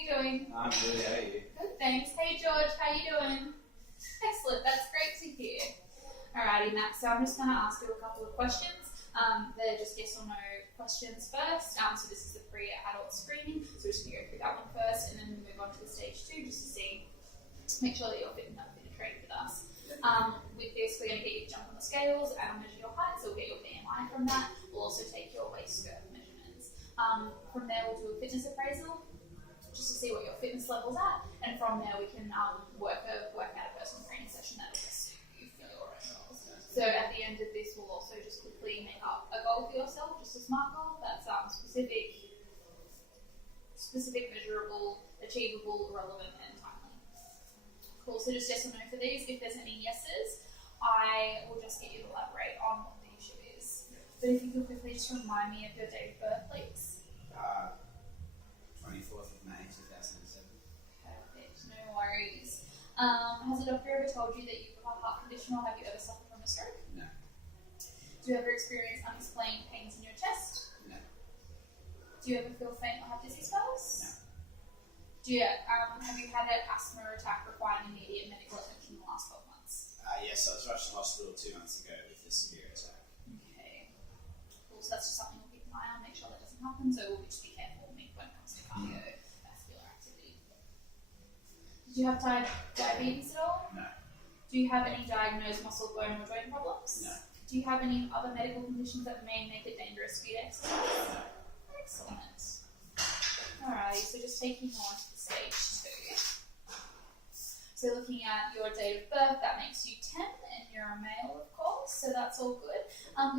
you doing? I'm good, how are you? Good, thanks. Hey George, how you doing? Excellent, that's great to hear. Alrighty, Max, so I'm just going to ask you a couple of questions. They're just yes or no questions first. So this is the pre-adult screening, so we're just going to go through that one first and then move on to the stage 2 just to see, make sure that you're fit enough to train with us. With this, we're going to get you to jump on the scales and I'll measure your height, so we'll get your BMI from that. We'll also take your waist girth measurements. From there, we'll do a fitness appraisal just to see what your fitness level's at, and from there we can work out a personal training session that'll best suit you for your own goals. So at the end of this, we'll also just quickly make up a goal for yourself, just a SMART goal that's specific, measurable, achievable, relevant, and timely. Cool, so just yes or no for these. If there's any yeses, I will just get you to elaborate on what the issue is. But if you could quickly just remind me of your date of birth, please. 24th of May 2007. Perfect, no worries. Has a doctor ever told you that you have a heart condition, or have you ever suffered from a stroke? No. Do you ever experience unexplained pains in your chest? No. Do you ever feel faint or have dizzy spells? No. Do you, have you had an asthma attack requiring immediate medical attention in the last 12 months? Yes, I was rushed to hospital 2 months ago with a severe attack. Okay. Cool, so that's just something we'll keep an eye on, make sure that doesn't happen, so we'll just be careful when it comes to cardiovascular activity. Did you have diabetes at all? No. Do you have any diagnosed muscle, bone, or joint problems? No. Do you have any other medical conditions that may make it dangerous for you to exercise? No. Excellent. Alrighty, so just taking you on to the stage 2. So looking at your date of birth, that makes you 10, and you're a male, of course, so that's all good.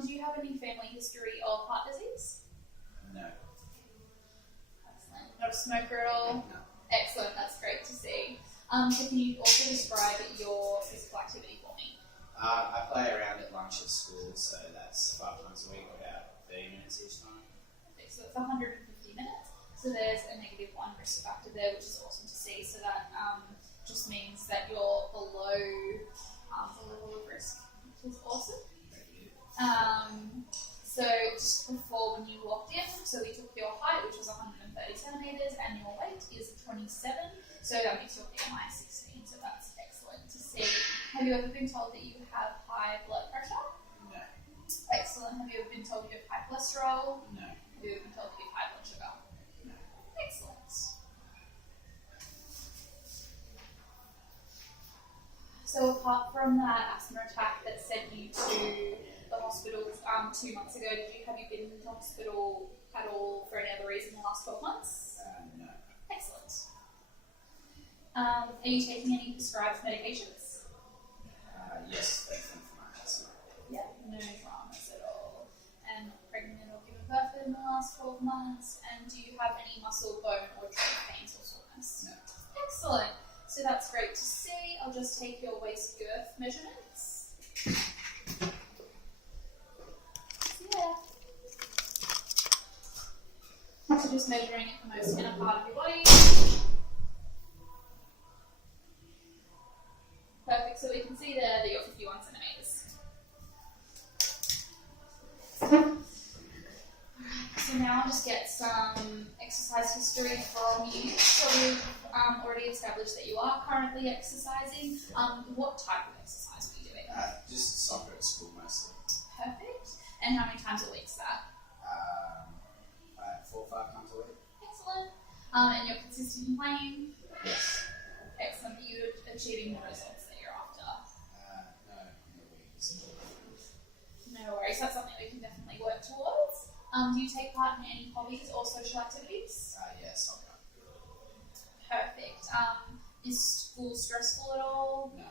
Did you have any family history of heart disease? No. Excellent. Not a smoker at all? No. Excellent, that's great to see. So can you also describe your physical activity for me? I play around at lunch at school, so that's 5 times a week, about 30 minutes each time. Okay, so it's 150 minutes. So there's a -1 risk factor there, which is awesome to see. So that just means that you're below the level of risk, which is awesome. So just before, when you walked in, so we took your height, which was 130 centimeters, and your weight is 27. So that makes your BMI 16. So that's excellent to see. Have you ever been told that you have high blood pressure? No. Excellent. Have you ever been told you have high cholesterol? No. Have you ever been told you have high blood sugar? No. Excellent. So apart from that asthma attack that sent you to the hospital 2 months ago, have you been to hospital at all for any other reason in the last 12 months? No. Excellent. Are you taking any prescribed medications? Yes, that's one for my asthma. Yeah, no dramas at all. And not pregnant or given birth in the last 12 months? And do you have any muscle, bone, or joint pains or soreness? No. Excellent. So that's great to see. I'll just take your waist girth measurements. Yeah. So just measuring at the most inner part of your body. Perfect. So we can see there that you're 51 centimeters. So now I'll just get some exercise history from you. So we've already established that you are currently exercising. What type of exercise are you doing? Just soccer at school mostly. Perfect. And how many times a week is that? 4 or 5 times a week. Excellent. And you're consistent in playing? Yes. Excellent. Are you achieving the results that you're after? No, not really. No worries. That's something we can definitely work towards. Do you take part in any hobbies or social activities? Yes, soccer. Perfect. Is school stressful at all? No.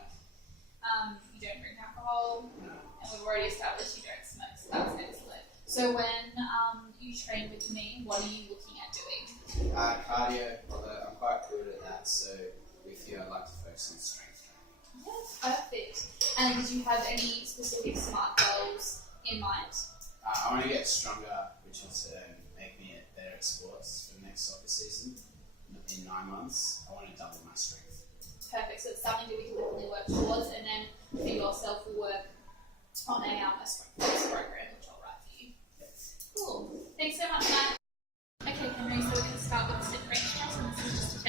You don't drink alcohol? No. And we've already established you don't smoke, so that's excellent. So when you train with me, what are you looking at doing? Cardio, although I'm quite good at that, so with you I'd like to focus on strength training. Yes, perfect. And did you have any specific SMART goals in mind? I want to get stronger, which will make me better at sports for the next soccer season. In 9 months, I want to double my strength. Perfect. So it's something that we can definitely work towards, and then for yourself, we'll work on a strength program, which I'll write for you. Cool. Thanks so much, Matt. Okay, Henry, so we're going to start with the sit range test, and this is just a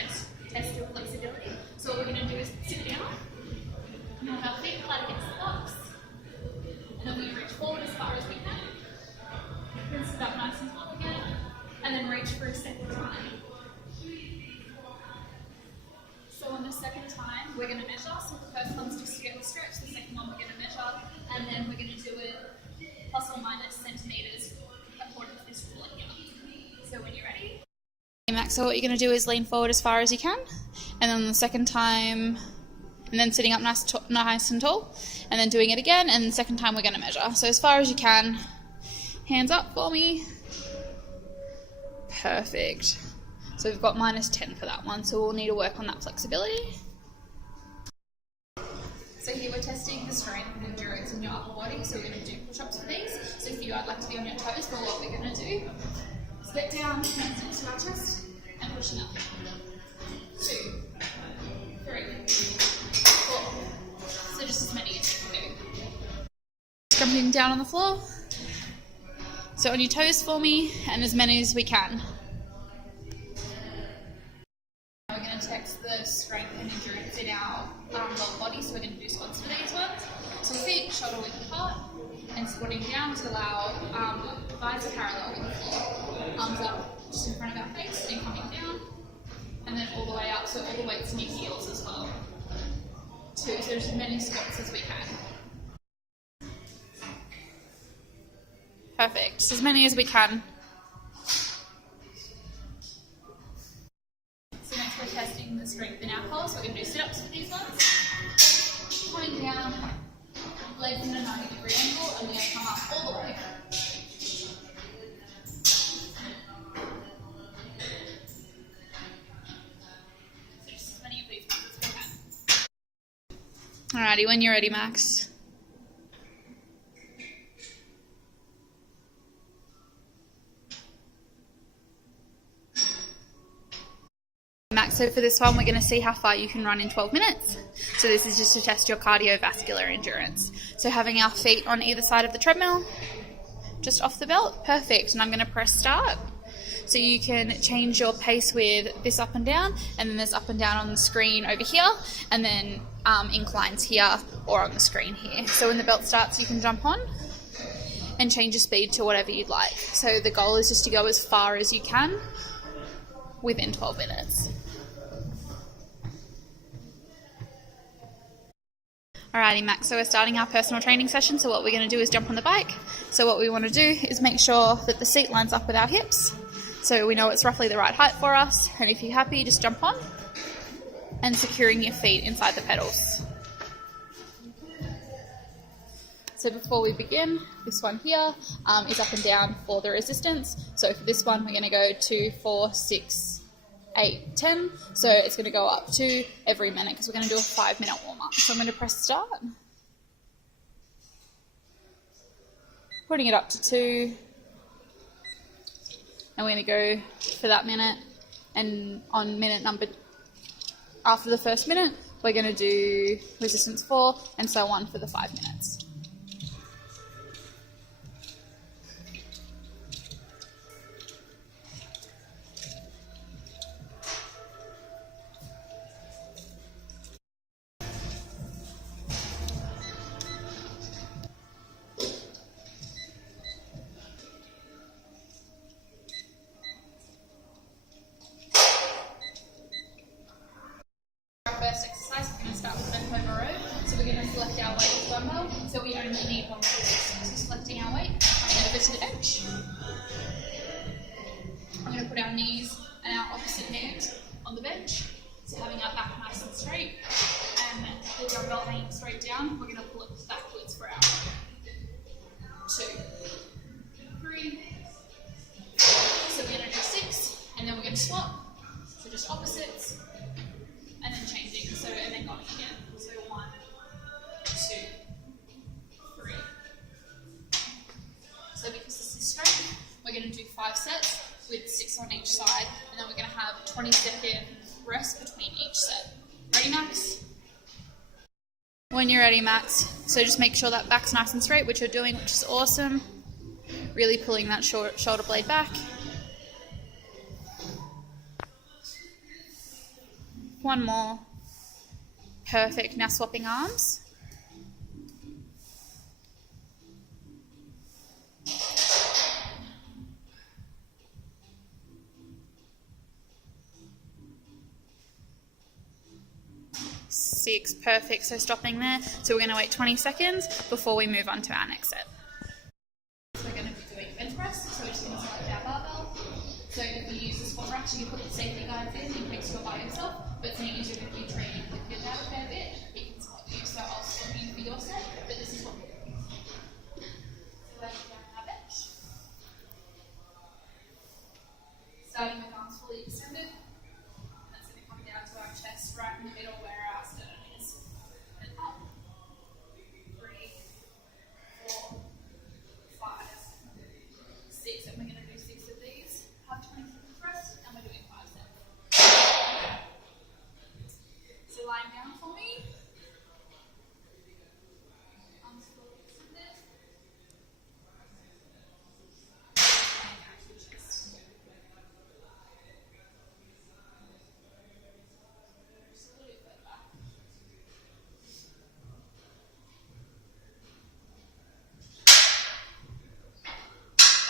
Max, so what you're going to do is lean forward as far as you can, and then the second time, and then sitting up nice and tall, and then doing it again, and the second time we're going to measure. So as far as you can, hands up for me. Perfect. So we've got -10 for that one, so we'll need to work on that flexibility. So here we're testing the strength and endurance in your upper body, so we're going to do push-ups for these. So for you, I'd like to be on your toes, but what we're going to do is get down, hands into our chest, and pushing up. 2, 3, 4. So just as many as you can do. Jumping down on the floor. So on your toes for me, and as many as we can. We're going to test the strength and endurance in our lower body, so we're going to do squats for these ones. So feet shoulder width apart, and squatting down to allow thighs are parallel with the floor. Arms up just in front of our face, and coming down, and then all the way up, so all the weights in your heels as well. 2, so just as many squats as we can. Perfect, so as many as we can. So next we're testing the strength in our core, so we're going to do sit-ups for these ones. Coming down, legs in a 90-degree angle, and we're going to come up all the way. So just as many of these ones as we can. Alrighty, when you're ready, Max. Max, so for this one we're going to see how far you can run in 12 minutes. So this is just to test your cardiovascular endurance. So having our feet on either side of the treadmill, just off the belt, perfect. And I'm going to press start. So you can change your pace with this up and down, and then there's up and down on the screen over here, and then inclines here or on the screen here. So when the belt starts you can jump on and change your speed to whatever you'd like. So the goal is just to go as far as you can within 12 minutes. Alrighty, Max, so we're starting our personal training session, so what we're going to do is jump on the bike. So what we want to do is make sure that the seat lines up with our hips, so we know it's roughly the right height for us, and if you're happy, just jump on, and securing your feet inside the pedals. So before we begin, this one here is up and down for the resistance. So for this one, we're going to go 2, 4, 6, 8, 10. So it's going to go up to every minute because we're going to do a 5-minute warm-up. So I'm going to press start. Putting it up to 2. And we're going to go for that minute. And on minute number, after the first minute, we're going to do resistance 4 and so on for the 5 minutes. First exercise, we're going to start with bent over row. So we're going to select our weight as dumbbell. So we only need one for this. So selecting our weight, coming over to the bench. I'm going to put our knees and our opposite hand on the bench. So having our back nice and straight, and the dumbbell hanging straight down. We're going to pull it backwards for our 2, 3. So we're going to do 6, and then we're going to swap. So just opposites. And then changing, so and then going again. So 1, 2, 3. So because this is straight, we're going to do 5 sets with 6 on each side, and then we're going to have 20-second rest between each set. Ready, Max? When you're ready, Max. So just make sure that back's nice and straight, which you're doing, which is awesome. Really pulling that shoulder blade back. 1 more. Perfect. Now swapping arms. Six. Perfect. So stopping there. So we're going to wait 20 seconds before we move on to our next set. So we're going to be doing bench press. So we're just going to select our barbell. So if you use the squat rack, you can put the safety guards in case you're by yourself, but it's an easier if you training with your dad a fair bit, he can support you. So I'll support you for your set, but this is what we're doing. So laying down our bench. Starting with arms fully extended. That's going to come down to our chest right in the middle where our sternum is. And up. 3, 4, 5, 6. And we're going to do 6 of these. Have 20 seconds rest, and we're doing 5 sets. So lying down for me. Arms fully extended. And down to the chest. Just a little bit further back.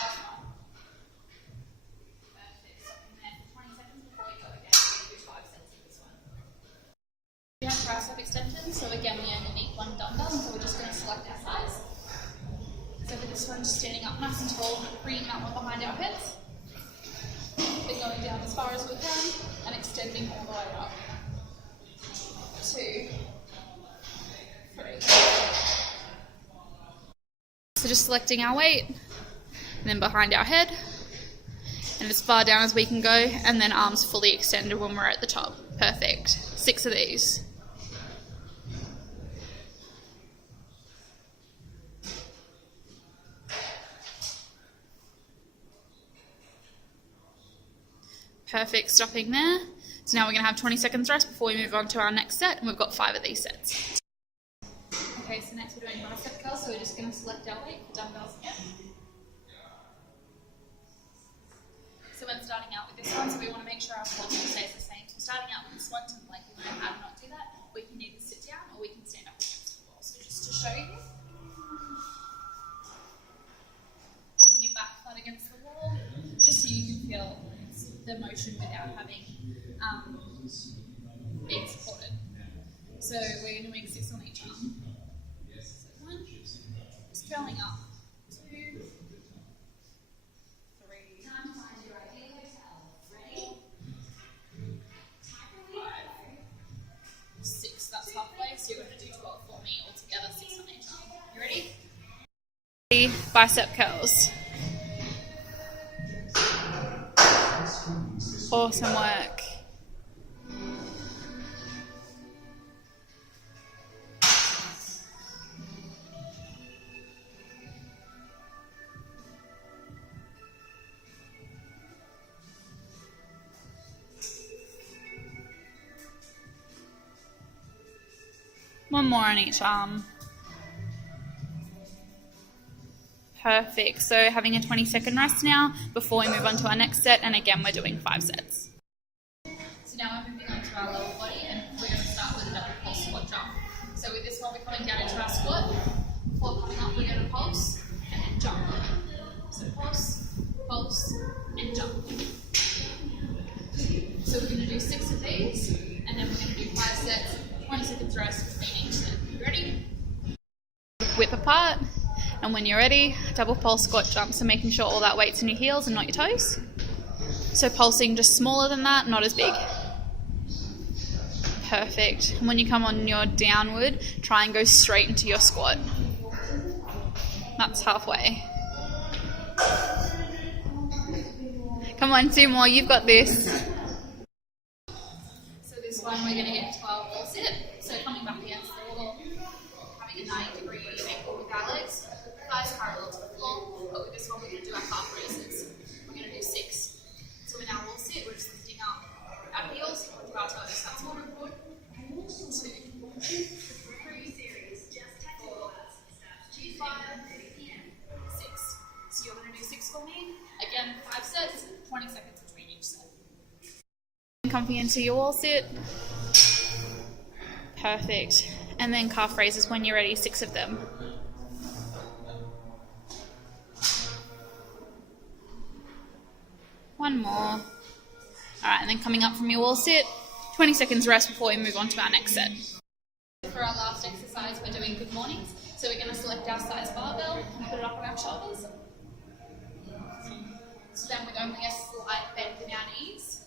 Last one. Perfect. Stopping there for 20 seconds before we go again. We're going to do 5 sets of this one. We have tricep extensions, so again we only need 1 dumbbell, so we're just going to select our size. So for this one, just standing up nice and tall, bringing that one behind our heads. Then going down as far as we can and extending all the way up. 2, 3. So just selecting our weight, and then behind our head, and as far down as we can go, and then arms fully extended when we're at the top. Perfect. 6 of these. Perfect, stopping there. So now we're going to have 20 seconds rest before we move on to our next set, and we've got 5 of these sets. Okay, so next we're doing bicep curls, so we're just going to select our weight for dumbbells again. So when starting out with this one, so we want to make sure our posture stays the same. So starting out with this one, to like you know how to not do that, we can either sit down or we can stand up against the wall. So just to show you, having your back flat against the wall, just so you can feel the motion without having being supported. So we're doing 6 on each arm. So 1, just curling up. 2, 3, 5, 6. That's halfway, so you're going to do 12 for me altogether, 6 on each arm. You ready? Bicep curls. Awesome work. One more on each arm. Perfect. So having a 20-second rest now before we move on to our next set, and again we're doing 5 sets. So now we're moving on to our lower body, and we're going to start with a double pulse squat jump. So with this one we're coming down into our squat. Before coming up we're going to pulse and then jump. So pulse, pulse and jump. So we're going to do 6 of these, and then we're going to do 5 sets, 20 seconds rest between each set. You ready? Whip apart. And when you're ready, double pulse squat jump, so making sure all that weight's in your heels and not your toes. So pulsing just smaller than that, not as big. Perfect. And when you come on your downward, try and go straight into your squat. That's halfway. Come on, 2 more, you've got this. So this one we're going to get 12 wall sit. So coming back against the wall, having a 90-degree angle with our legs. Thighs parallel to the floor, but with this one we're going to do our calf raises. We're going to do 6. So in our wall sit, we're just lifting up our heels onto our toes. That's 1 good. 2, 3, 4, 5, 6. So you're going to do 6 for me. Again, 5 sets, 20 seconds between each set. Comfy into your wall sit. Perfect. And then calf raises when you're ready, 6 of them. One more. Alright, and then coming up from your wall sit, 20 seconds rest before we move on to our next set. For our last exercise, we're doing good mornings. So we're going to select our size barbell and put it up on our shoulders. So then we're going to a slight bend in our knees.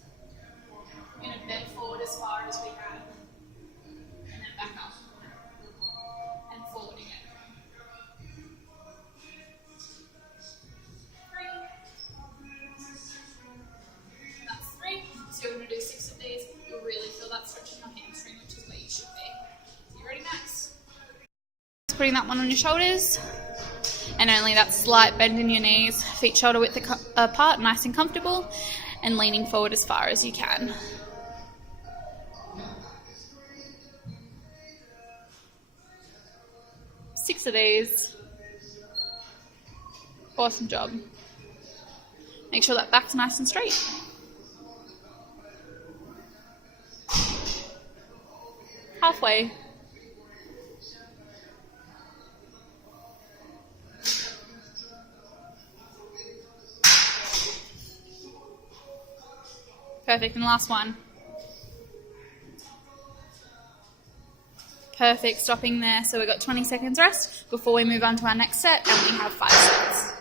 putting that one on your shoulders. And only that slight bend in your knees, feet shoulder width apart, nice and comfortable, and leaning forward as far as you can. 6 of these. Awesome job. Make sure that back's nice and straight. Halfway. Perfect, and last one. Perfect, stopping there. So we've got 20 seconds rest before we move on to our next set, and we have 5 sets.